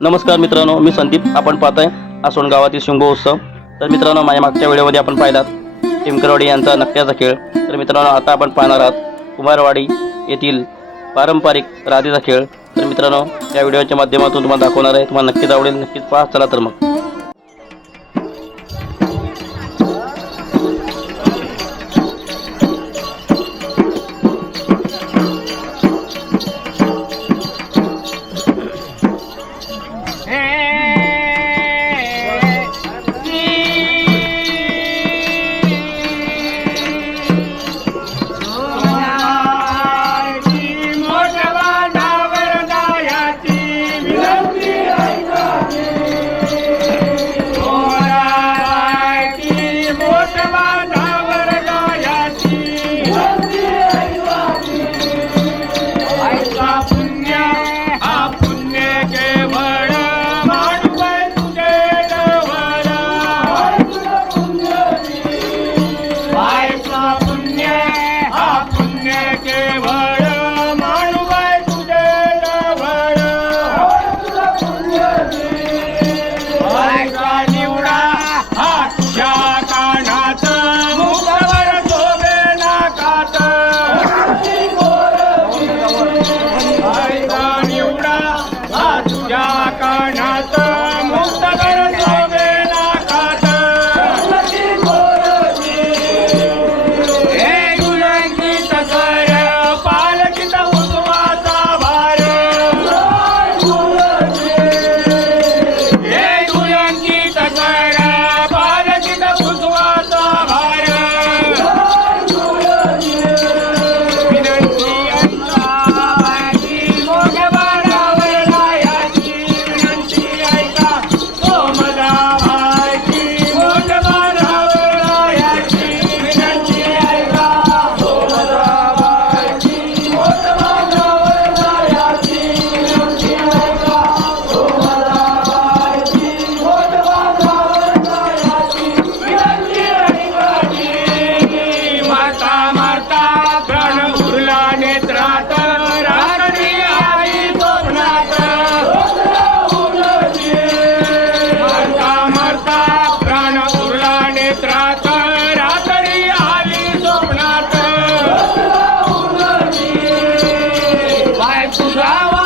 नमस्कार मित्रांनो मी संदीप. आपण पाहताय आसोण गावातील शिंगो उत्सव. तर मित्रांनो माझ्या मागच्या व्हिडिओमध्ये आपण पाहिलात टिमकरवाडी यांचा नक्क्याचा खेळ. तर मित्रांनो आता आपण पाहणार आहात कुमारवाडी येथील पारंपरिक राधेचा खेळ. तर मित्रांनो या व्हिडिओच्या माध्यमातून तुम्हाला दाखवणार आहे. तुम्हाला नक्कीच आवडेल नक्कीच पहा. चला तर मग. vai